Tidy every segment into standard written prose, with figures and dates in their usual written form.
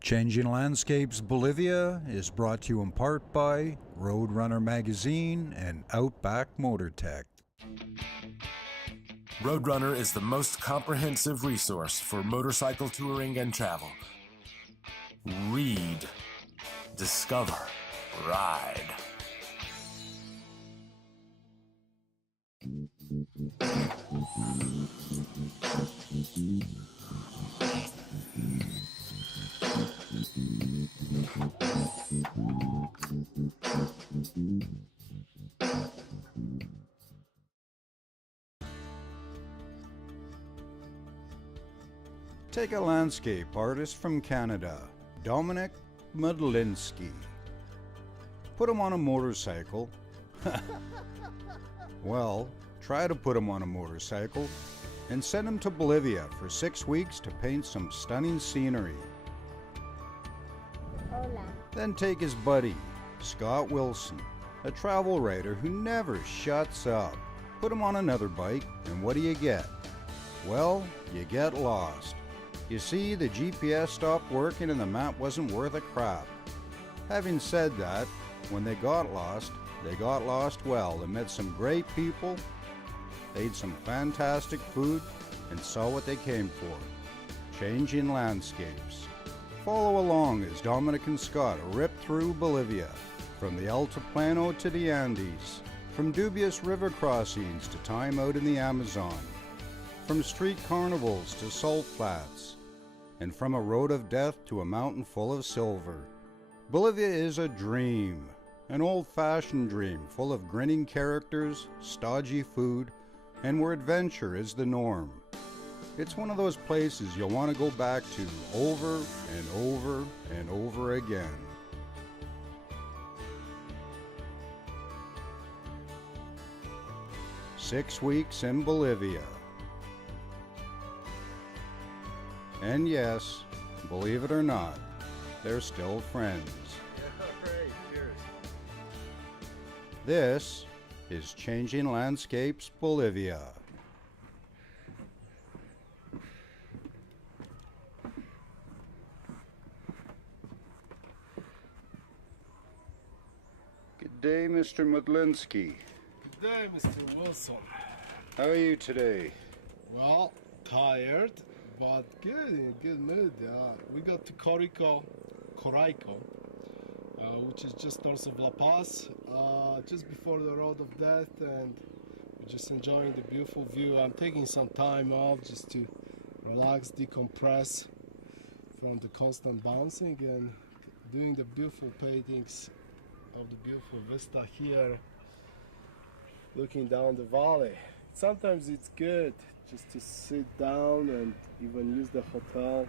Changing Landscapes Bolivia is brought to you in part by Roadrunner Magazine and Outback Motor Tech. Roadrunner is the most comprehensive resource for motorcycle touring and travel. Read, discover, ride. Take a landscape artist from Canada, Dominik and Put him on a motorcycle. Well, try to put him on a motorcycle and send him to Bolivia for 6 weeks to paint some stunning scenery. Hola. Then take his buddy, Scott Wilson, a travel writer who never shuts up. Put him on another bike, and what do you get? Well, you get lost. You see, the GPS stopped working and the map wasn't worth a crap. Having said that, when they got lost well. They met some great people, ate some fantastic food, and saw what they came for. Changing landscapes. Follow along as Dominik and Scott rip through Bolivia, from the Altiplano to the Andes, from dubious river crossings to time out in the Amazon, from street carnivals to salt flats, and from a road of death to a mountain full of silver. Bolivia is a dream, an old-fashioned dream full of grinning characters, stodgy food, and where adventure is the norm. It's one of those places you'll want to go back to over and over and over again. Six weeks in Bolivia. And yes, believe it or not, they're still friends. Alright, cheers. This is Changing Landscapes Bolivia. Good day, Mr. Modlinski. Good day, Mr. Wilson. How are you today? Well, tired, but good, in a good mood. We got to Coroico, which is just north of La Paz, just before the road of death, and we're just enjoying the beautiful view. I'm taking some time off just to relax, decompress from the constant bouncing and doing the beautiful paintings of the beautiful vista here, looking down the valley. Sometimes it's good just to sit down and even use the hotel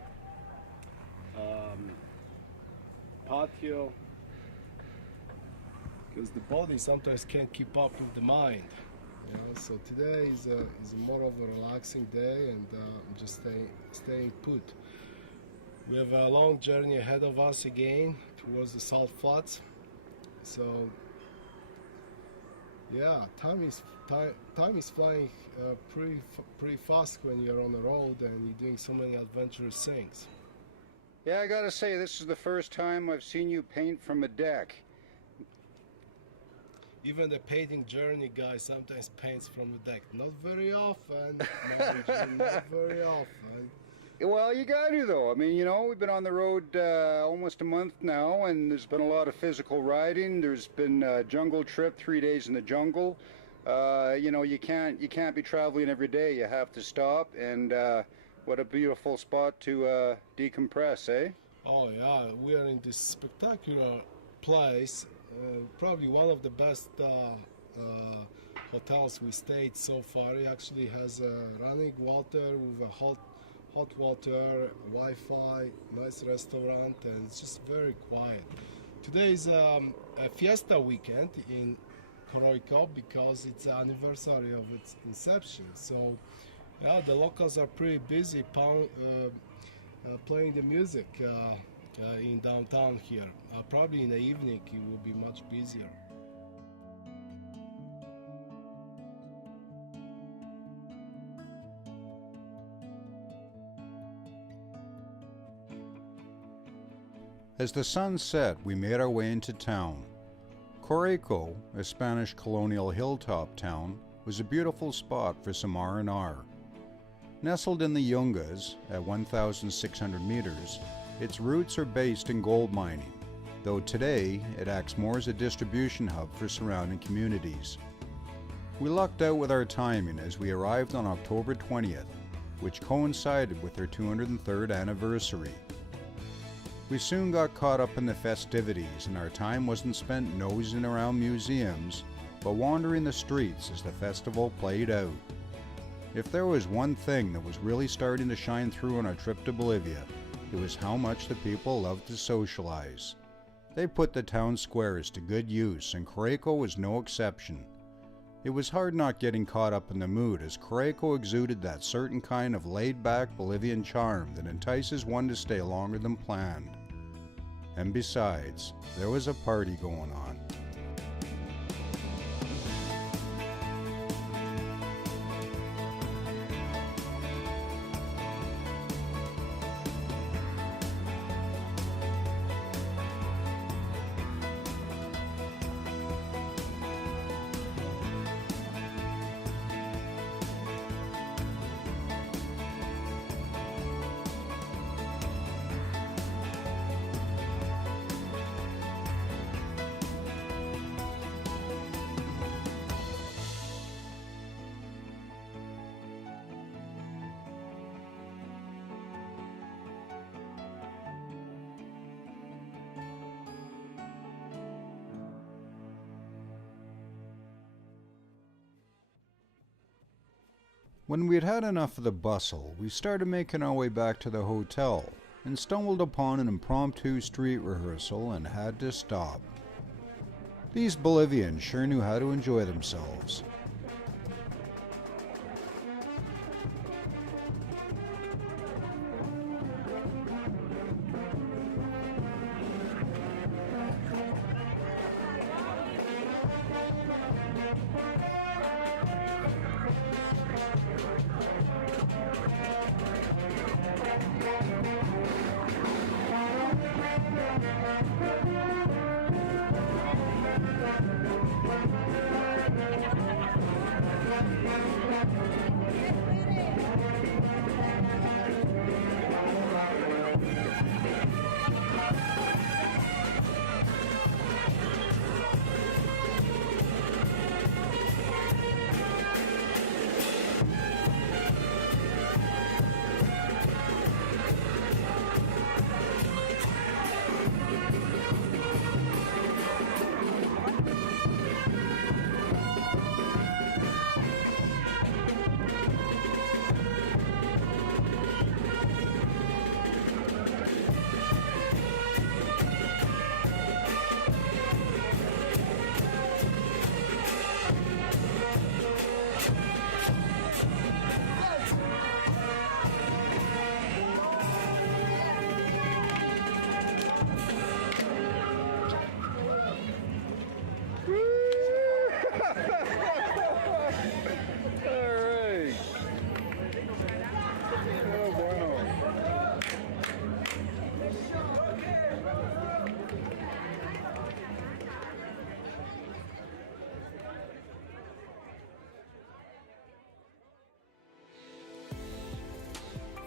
patio, because the body sometimes can't keep up with the mind. You know? So today is more of a relaxing day, and I'm just staying put. We have a long journey ahead of us again towards the salt flats. So yeah, time is flying pretty fast when you're on the road and you're doing so many adventurous things. Yeah, I gotta say, this is the first time I've seen you paint from a deck. Even the painting journey guy sometimes paints from the deck. Not very often. Not very often. Well, you got to, though. I mean, you know, we've been on the road almost a month now, and there's been a lot of physical riding. There's been a jungle trip, 3 days in the jungle. You know, you can't be traveling every day. You have to stop, and what a beautiful spot to decompress, eh? Oh yeah, we are in this spectacular place. Probably one of the best hotels we stayed so far. It actually has running water with a hot water, Wi-Fi, nice restaurant, and it's just very quiet. Today is a fiesta weekend in Coroico because it's the anniversary of its inception. So yeah, the locals are pretty busy playing the music in downtown here. Probably in the evening it will be much busier. As the sun set, we made our way into town. Coroico, a Spanish colonial hilltop town, was a beautiful spot for some R&R. Nestled in the Yungas at 1,600 meters, its roots are based in gold mining, though today it acts more as a distribution hub for surrounding communities. We lucked out with our timing as we arrived on October 20th, which coincided with our 203rd anniversary. We soon got caught up in the festivities, and our time wasn't spent nosing around museums, but wandering the streets as the festival played out. If there was one thing that was really starting to shine through on our trip to Bolivia, it was how much the people loved to socialize. They put the town squares to good use, and Coroico was no exception. It was hard not getting caught up in the mood, as Coroico exuded that certain kind of laid-back Bolivian charm that entices one to stay longer than planned. And besides, there was a party going on. When we'd had enough of the bustle, we started making our way back to the hotel and stumbled upon an impromptu street rehearsal and had to stop. These Bolivians sure knew how to enjoy themselves.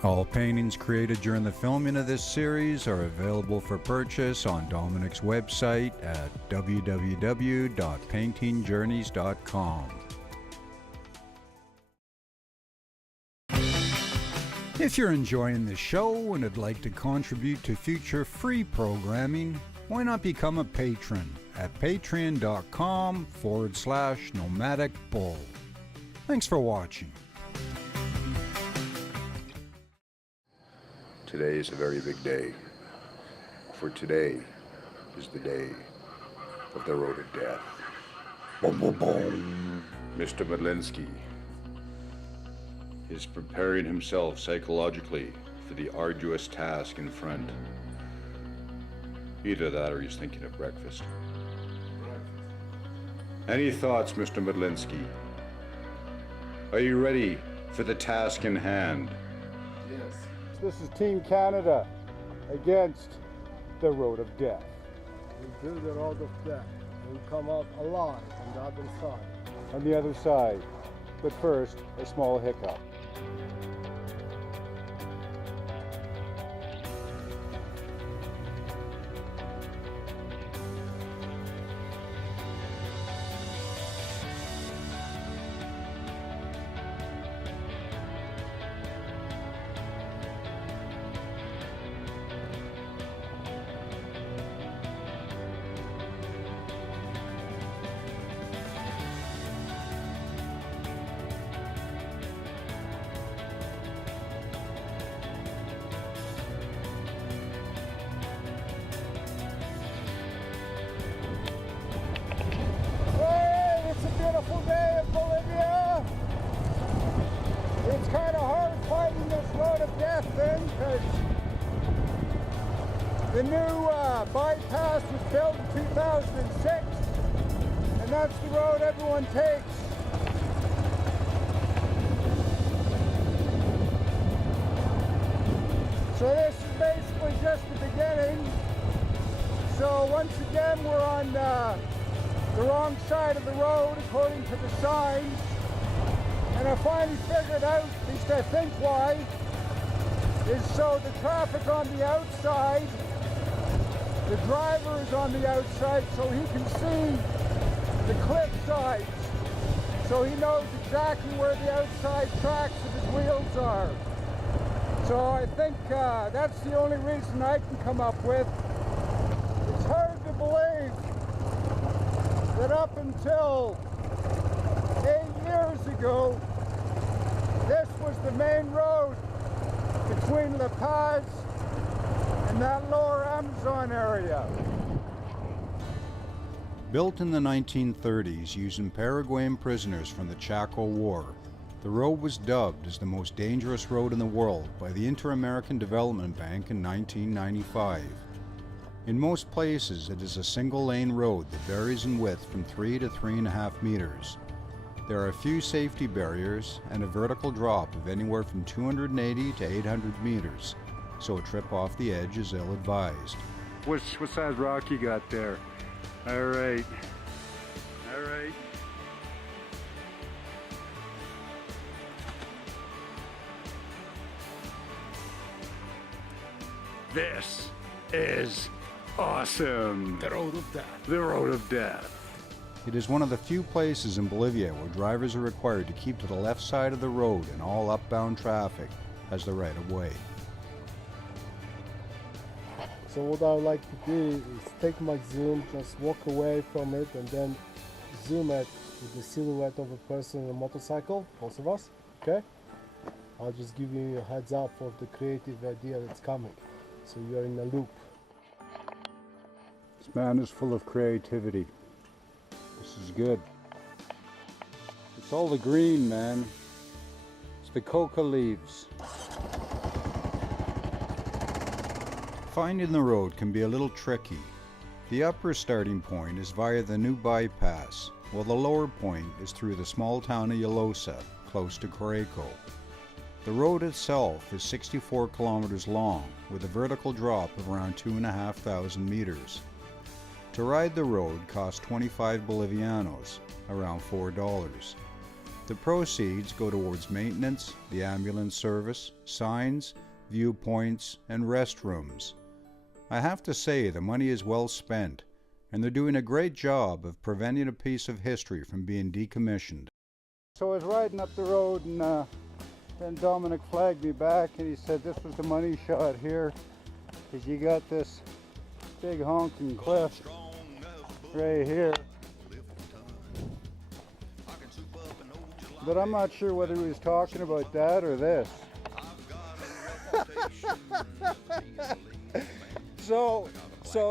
All paintings created during the filming of this series are available for purchase on Dominic's website at www.paintingjourneys.com. If you're enjoying the show and would like to contribute to future free programming, why not become a patron at patreon.com/Nomadic Bull. Thanks for watching. Today is a very big day, for today is the day of the road to death. Boom, boom, boom. Mr. Medlinski is preparing himself psychologically for the arduous task in front. Either that or he's thinking of breakfast. Any thoughts, Mr. Medlinski? Are you ready for the task in hand? Yes. This is Team Canada against the road of death. We do the road of death. We come out alive on the other side. On the other side. But first, a small hiccup. Beautiful day in Bolivia. It's kind of hard fighting this road of death thing because the new bypass was built in 2006 and that's the road everyone takes. So this is basically just the beginning. So once again we're on the wrong side of the road according to the signs, and I finally figured out, at least I think why, is so the traffic on the outside, the driver is on the outside so he can see the cliff sides, so he knows exactly where the outside tracks of his wheels are. So I think that's the only reason I can come up with. It's hard to believe that up until 8 years ago, this was the main road between La Paz and that lower Amazon area. Built in the 1930s using Paraguayan prisoners from the Chaco War, the road was dubbed as the most dangerous road in the world by the Inter-American Development Bank in 1995. In most places, it is a single-lane road that varies in width from 3 to 3.5 meters. There are a few safety barriers and a vertical drop of anywhere from 280 to 800 meters, so a trip off the edge is ill-advised. What size rock you got there? All right. All right. This is awesome. The road of death. The road of death. It is one of the few places in Bolivia where drivers are required to keep to the left side of the road and all upbound traffic has the right of way. So what I like to do is take my zoom, just walk away from it and then zoom it with the silhouette of a person on a motorcycle, both of us, okay? I'll just give you a heads up of the creative idea that's coming. So you're in a loop. This man is full of creativity. This is good. It's all the green, man. It's the coca leaves. Finding the road can be a little tricky. The upper starting point is via the new bypass, while the lower point is through the small town of Yolosa, close to Coroico. The road itself is 64 kilometers long, with a vertical drop of around 2,500 meters. To ride the road costs 25 Bolivianos, around $4. The proceeds go towards maintenance, the ambulance service, signs, viewpoints, and restrooms. I have to say the money is well spent, and they're doing a great job of preventing a piece of history from being decommissioned. So I was riding up the road and then Dominik flagged me back and he said this was the money shot here because you got this big honking cliff right here. But I'm not sure whether he was talking about that or this. So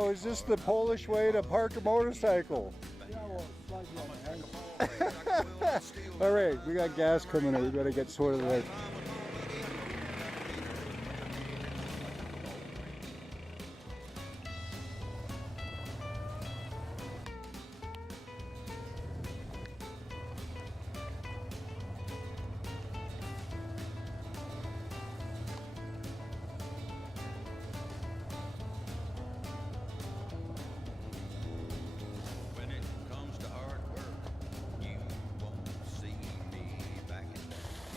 is this the Polish way to park a motorcycle? Yeah, well, slightly on the angle. All right, we got gas coming out. We better get sorted out.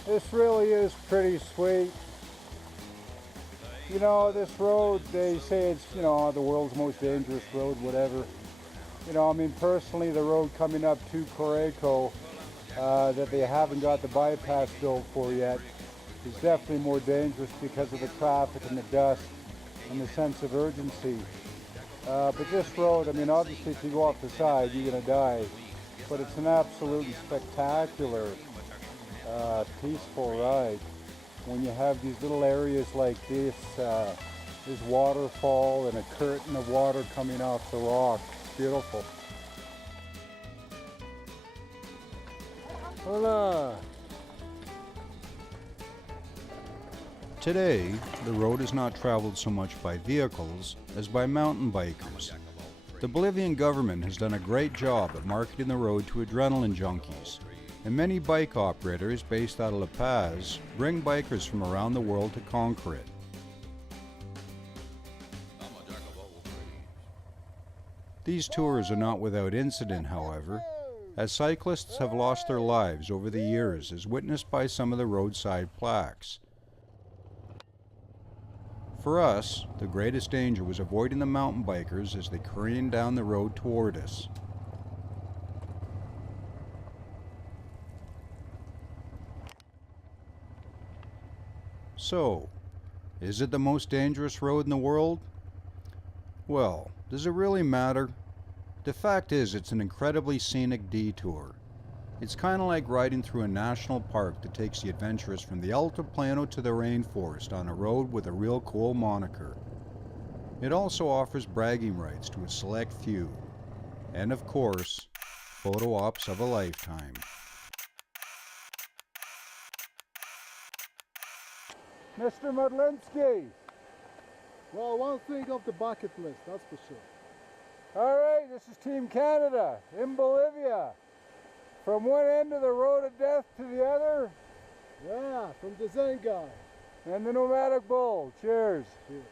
This really is pretty sweet. You know, this road, they say it's, you know, the world's most dangerous road, whatever. You know, I mean, personally, the road coming up to Coroico that they haven't got the bypass built for yet is definitely more dangerous because of the traffic and the dust and the sense of urgency. But this road, I mean, obviously if you go off the side, you're going to die. But it's an absolutely spectacular, peaceful ride. When you have these little areas like this waterfall and a curtain of water coming off the rock. It's beautiful. Hola! Today, the road is not traveled so much by vehicles as by mountain bikers. The Bolivian government has done a great job at marketing the road to adrenaline junkies, and many bike operators based out of La Paz bring bikers from around the world to conquer it. These tours are not without incident, however, as cyclists have lost their lives over the years, as witnessed by some of the roadside plaques. For us, the greatest danger was avoiding the mountain bikers as they careened down the road toward us. So, is it the most dangerous road in the world? Well, does it really matter? The fact is, it's an incredibly scenic detour. It's kind of like riding through a national park that takes the adventurers from the Altiplano to the rainforest on a road with a real cool moniker. It also offers bragging rights to a select few. And of course, photo ops of a lifetime. Mr. Modlinski! Well, one thing off the bucket list, that's for sure. All right, this is Team Canada in Bolivia. From one end of the road of death to the other. Yeah, from the Zen guy. And the Nomadic Bull. Cheers. Cheers.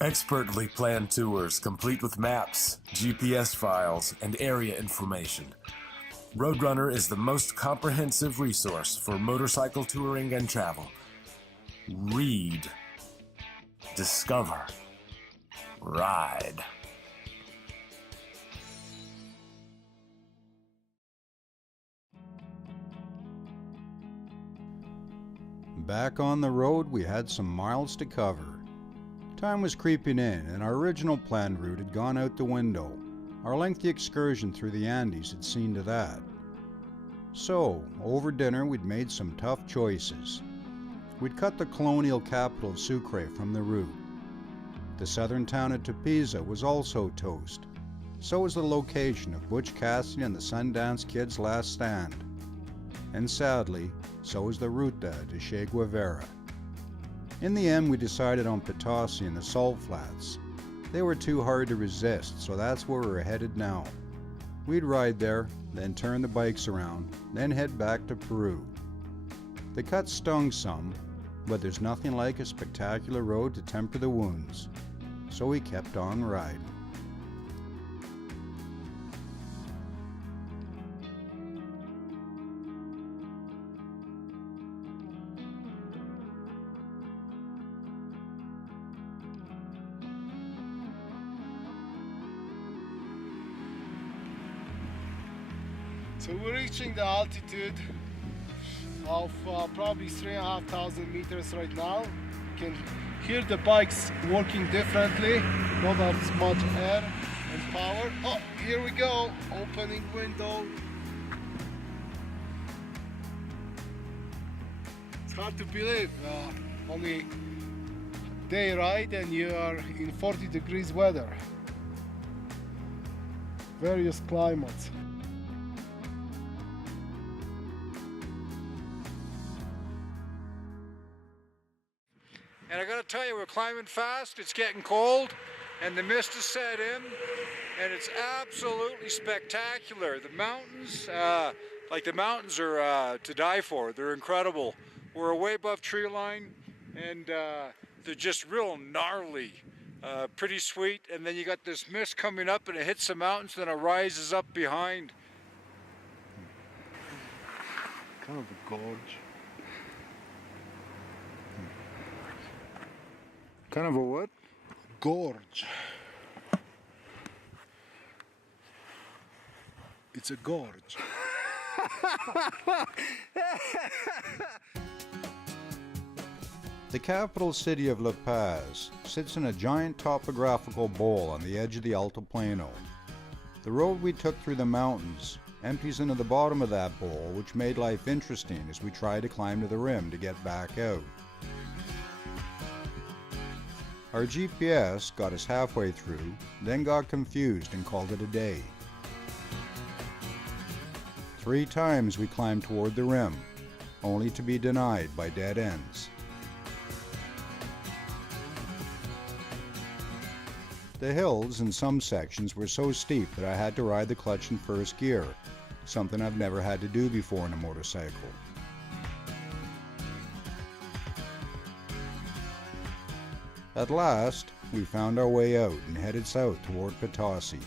Expertly planned tours complete with maps, GPS files, and area information. Roadrunner is the most comprehensive resource for motorcycle touring and travel. Read, discover, ride. Back on the road, we had some miles to cover. Time was creeping in, and our original planned route had gone out the window. Our lengthy excursion through the Andes had seen to that. So, over dinner, we'd made some tough choices. We'd cut the colonial capital of Sucre from the route. The southern town of Tupiza was also toast. So was the location of Butch Cassidy and the Sundance Kid's last stand. And sadly, so was the Ruta de Che Guevara. In the end, we decided on Potosi and the Salt Flats. They were too hard to resist, so that's where we're headed now. We'd ride there, then turn the bikes around, then head back to Peru. The cut stung some, but there's nothing like a spectacular road to temper the wounds. So we kept on riding. So we're reaching the altitude of probably 3,500 meters right now. You can hear the bikes working differently, not as much air and power. Oh, here we go, opening window. It's hard to believe, only day ride and you are in 40 degrees weather. Various climates. And I gotta tell you, we're climbing fast, it's getting cold, and the mist has set in, and it's absolutely spectacular. The mountains, the mountains are to die for. They're incredible. We're way above tree line, and they're just real gnarly Pretty sweet. And then you got this mist coming up and it hits the mountains, then it rises up behind. Kind of a gorge. Kind of a what? Gorge. It's a gorge. The capital city of La Paz sits in a giant topographical bowl on the edge of the Altiplano. The road we took through the mountains empties into the bottom of that bowl, which made life interesting as we tried to climb to the rim to get back out. Our GPS got us halfway through, then got confused and called it a day. 3 times we climbed toward the rim, only to be denied by dead ends. The hills in some sections were so steep that I had to ride the clutch in first gear, something I've never had to do before in a motorcycle. At last, we found our way out and headed south toward Potosi.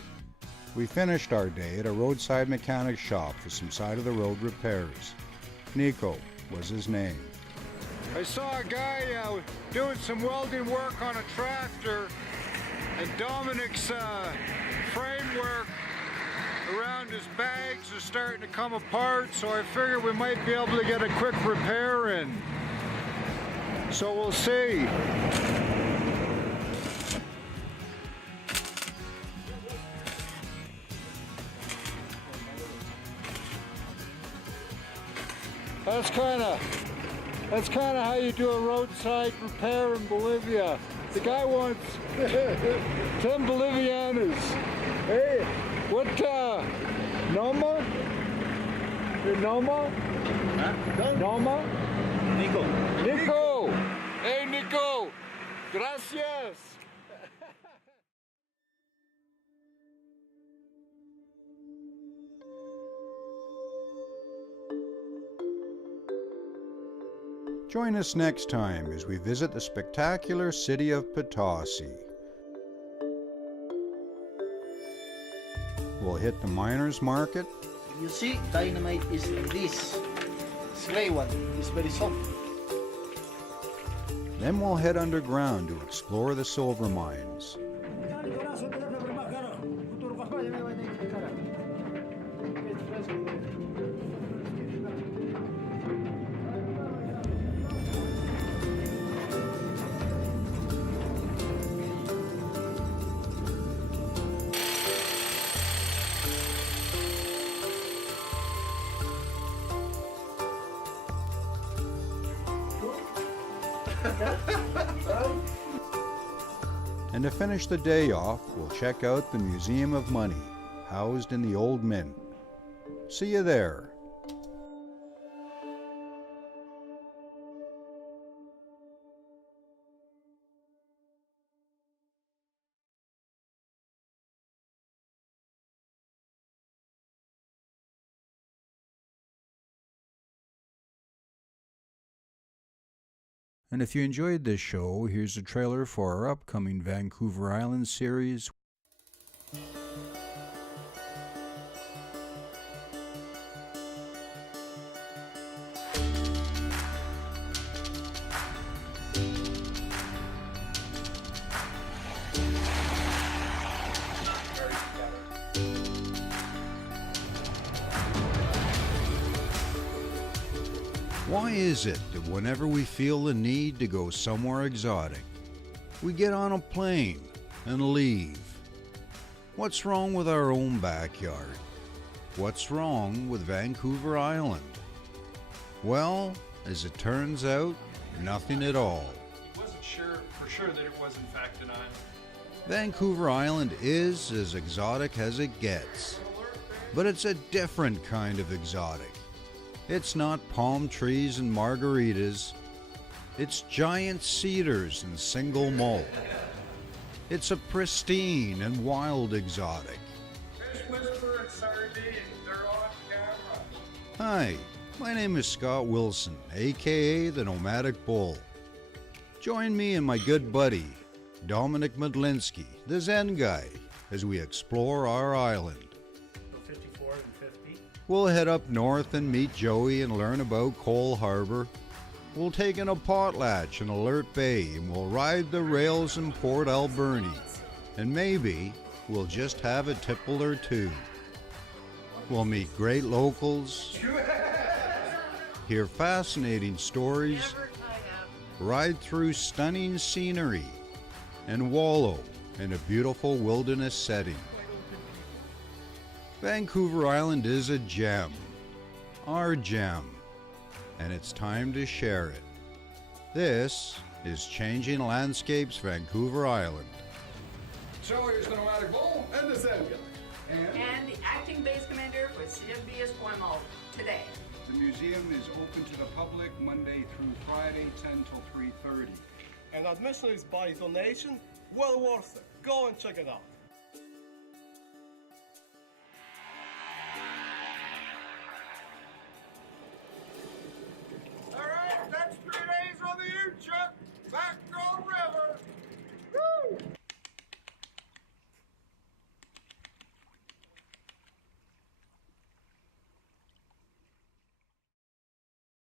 We finished our day at a roadside mechanic shop for some side-of-the-road repairs. Nico was his name. I saw a guy doing some welding work on a tractor, and Dominik's framework around his bags is starting to come apart, so I figured we might be able to get a quick repair in. So we'll see. That's kind of how you do a roadside repair in Bolivia. The guy wants 10 Bolivianas. Hey, what, Noma? Noma? Huh? Noma? Nico! Hey, Nico! Gracias! Join us next time as we visit the spectacular city of Potosi. We'll hit the miners' market. You see, dynamite is this gray one. It's very soft. Then we'll head underground to explore the silver mines. And to finish the day off, we'll check out the Museum of Money, housed in the old mint. See you there. And if you enjoyed this show, here's a trailer for our upcoming Vancouver Island series. Why is it that whenever we feel the need to go somewhere exotic, we get on a plane and leave? What's wrong with our own backyard? What's wrong with Vancouver Island? Well, as it turns out, nothing at all. He wasn't for sure that it was in fact an island. Vancouver Island is as exotic as it gets, but it's a different kind of exotic. It's not palm trees and margaritas. It's giant cedars and single malt. It's a pristine and wild exotic. Fish whisper and sardines, they're on camera. Hi, my name is Scott Wilson, aka the Nomadic Bull. Join me and my good buddy, Dominik Medlinski, the Zen Guide, as we explore our island. 54 and 50. We'll head up north and meet Joey and learn about Cole Harbor. We'll take in a potlatch in Alert Bay and we'll ride the rails in Port Alberni. And maybe we'll just have a tipple or two. We'll meet great locals, hear fascinating stories, ride through stunning scenery, and wallow in a beautiful wilderness setting. Vancouver Island is a gem, our gem, and it's time to share it. This is Changing Landscapes Vancouver Island. So here's the Nomadic Bull and the Zen Guy. And the acting base commander for CFB Esquimalt today. The museum is open to the public Monday through Friday, 10 till 3:30. And admission is by donation. Well worth it. Go and check it out.